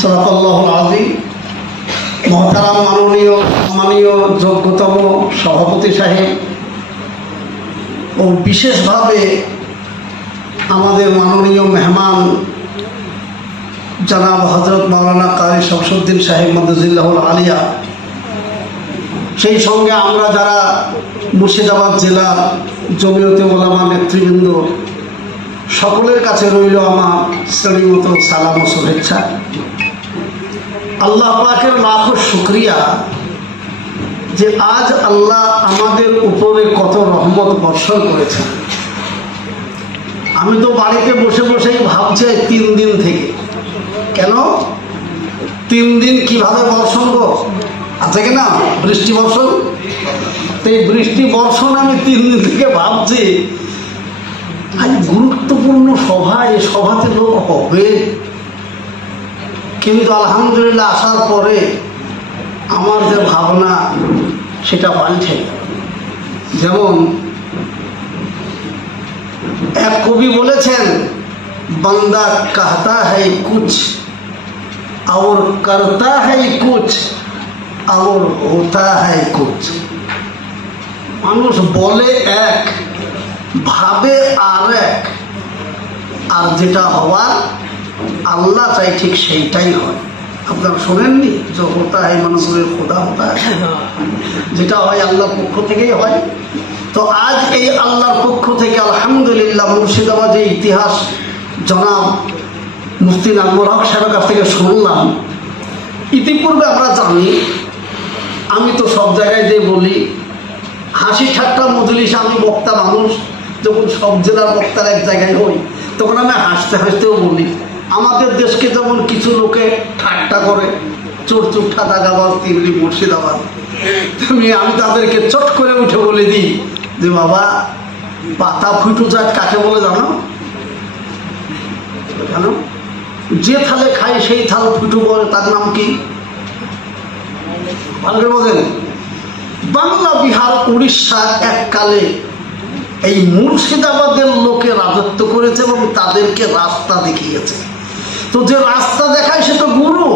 সাদাকাল্লাহুল আযীম। মহতারাম মাননীয় যোগ্যতম সভাপতি সাহেব ও বিশেষভাবে আমাদের মাননীয় মেহমান জনাব হযরত মাওলানা কারি শামসুদ্দিন সাহেব মাদ্দাজিল্লাহুল আলিয়া, সেই সঙ্গে আমরা যারা মুর্শিদাবাদ জেলা জমিয়তে উলামা নেতৃবৃন্দ, সকলের কাছে রইল আমার শ্রেণীমত সালাম ও শুভেচ্ছা। আল্লাহ পাকের লাখো শুকরিয়া যে আজ আল্লাহ আমাদের উপরে কত রহমত বর্ষণ করেছেন। আমি তো বাড়িতে বসে বসেই ভাবছি 3 দিন থেকে, কেন 3 দিন কিভাবে বর্ষণ আছে কিনা বৃষ্টি বর্ষণ, তো এই বৃষ্টি বর্ষণ আমি 3 দিন থেকে ভাবছি আজ গুরুত্বপূর্ণ সভা, এই সভাতে লোক হবে, কিন্তু আলহামদুলিল্লাহ আসার পরে আমার যে ভাবনা সেটা পাল্টে। যেমন এক কবি বলেছেন, বান্দা कहता है कुछ और करता है कुछ और होता है कुछ। মানুষ বলে এক, ভাবে আর এক, আর যেটা হওয়ার আল্লাহ চাই ঠিক সেইটাই হয়। আপনারা শোনেননি যে হোতা হয় মানুষের খোদা হোতা হয়, যেটা হয় আল্লাহর পক্ষ থেকেই হয়। তো আজ এই আল্লাহর পক্ষ থেকে আলহামদুলিল্লাহ মুর্শিদাবাদের ইতিহাস জনাব মুফতি নাজমুল হক সাহেবের কাছ থেকে শুনলাম। ইতিপূর্বে আমরা জানি, আমি তো সব জায়গায় যে বলি, হাসি ঠাট্টা মজলিস, আমি বক্তা মানুষ, যখন সব জেলার বক্তার এক জায়গায় হই তখন আমি হাসতে হাসতেও বলি। আমাদের দেশকে যেমন কিছু লোকে ঠাট্টা করে, চোর চুট্টা দাগাবাজ তিনলি মুর্শিদাবাদ, আমি তাদেরকে চট করে উঠে বলে দিই যে বাবা, পাতা ফুটো জাত কাকে বলে জানো? জানো? যে থালে খাই সেই থাল ফুটো বলে, তার নাম কি? ভালো বলেন। বাংলা, বিহার, উড়িষ্যা এককালে এই মুর্শিদাবাদের লোকে রাজত্ব করেছে এবং তাদেরকে রাস্তা দেখিয়েছে। তো যে রাস্তা দেখায় সে তো গুরু,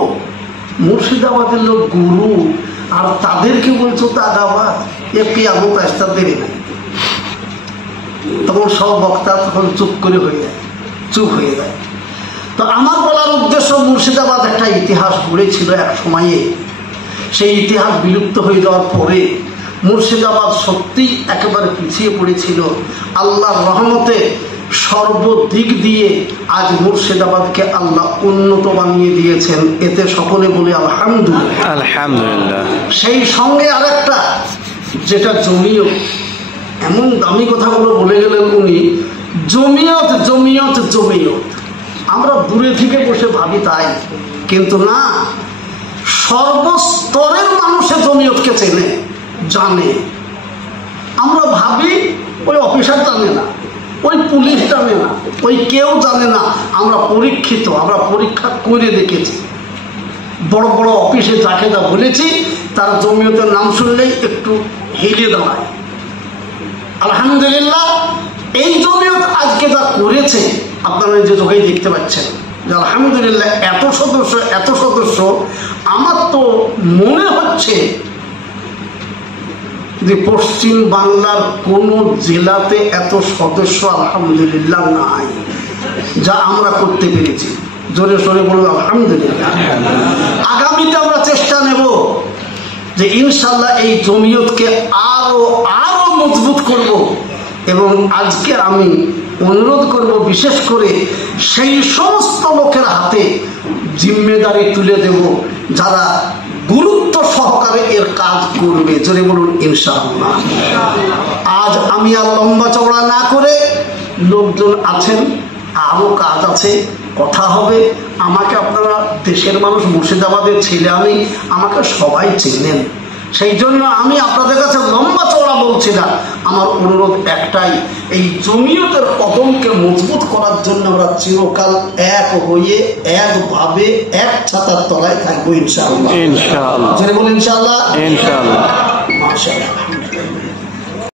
মুর্শিদাবাদের লোক গুরু, আর তাদেরকে বলছো দাগাবাজ, একটি আগত রাস্তা দেবে না। তখন সব বক্তা তখন চুপ হয়ে যায়। তো আমার বলার উদ্দেশ্য, মুর্শিদাবাদ একটা ইতিহাস গড়েছিল এক সময়ে। সেই ইতিহাস বিলুপ্ত হয়ে যাওয়ার পরে মুর্শিদাবাদ সত্যি একেবারে পিছিয়ে পড়েছিল। আল্লাহর রহমতে সর্বদিক দিয়ে আজ মুর্শিদাবাদকে আল্লাহ উন্নত বানিয়ে দিয়েছেন, এতে সকলে বলে আলহামদুলিল্লাহ। আলহামদুলিল্লাহ। সেই সঙ্গে আরেকটা, যেটা জমিয়ত, এমন দামি কথাগুলো বলে গেলেন উনি, জমিয়ত জমিয়ত জমিয়ত। আমরা দূরে থেকে বসে ভাবি তাই, কিন্তু না, সর্বস্তরের মানুষে জমিয়তকে চেনে, জানে। আমরা ভাবি ওই অফিসার জানে না, ওই পুলিশ জানে না, ওই কেউ জানে না। আমরা পরীক্ষিত, আমরা পরীক্ষা করে দেখেছি। বড় বড় অফিসে যাকে যা বলেছি, তার জমিয়তের নাম শুনলেই একটু হেলে দাঁড়ায়। আলহামদুলিল্লাহ, এই জমিয়ত আজকে যা করেছে আপনারা যে চোখেই দেখতে পাচ্ছেন যে আলহামদুলিল্লাহ এত সদস্য। আমার তো মনে হচ্ছে যে পশ্চিম বাংলার কোন জেলাতে এত সদস্য আলহামদুলিল্লাহ নাই, যা আমরা করতে পেরেছি। জোরে সোরে বলবো আলহামদুলিল্লাহ। আগামীতে আমরা চেষ্টা নেব যে ইনশাল্লাহ এই জমিয়তকে আরো মজবুত করব। এবং আজকে আমি অনুরোধ করব, বিশেষ করে সেই সমস্ত লোকের হাতে জিম্মেদারি তুলে দেব যারা গুরুত্ব সহকারে এর কাজ করবে। জোরে বলুন ইনশাআল্লাহ। আজ আমি আর লম্বা চওড়া না করে, লোকজন আছেন, আরো কাজ আছে, কথা হবে। আমাকে আপনারা দেশের মানুষ, মুর্শিদাবাদের ছেলে আমি, আমাকে সবাই চেনেন। সেই জন্য আমি আপনাদের কাছে লম্বা চওড়া বলছি না, আমার অনুরোধ একটাই, এই জমিয়তের কদমকে মজবুত করার জন্য আমরা চিরকাল এক হয়ে একভাবে এক ছাতার তলায় থাকবো ইনশাআল্লাহ। ইনশাআল্লাহ। বলুন ইনশাআল্লাহ। ইনশাআল্লাহ। মাশাআল্লাহ।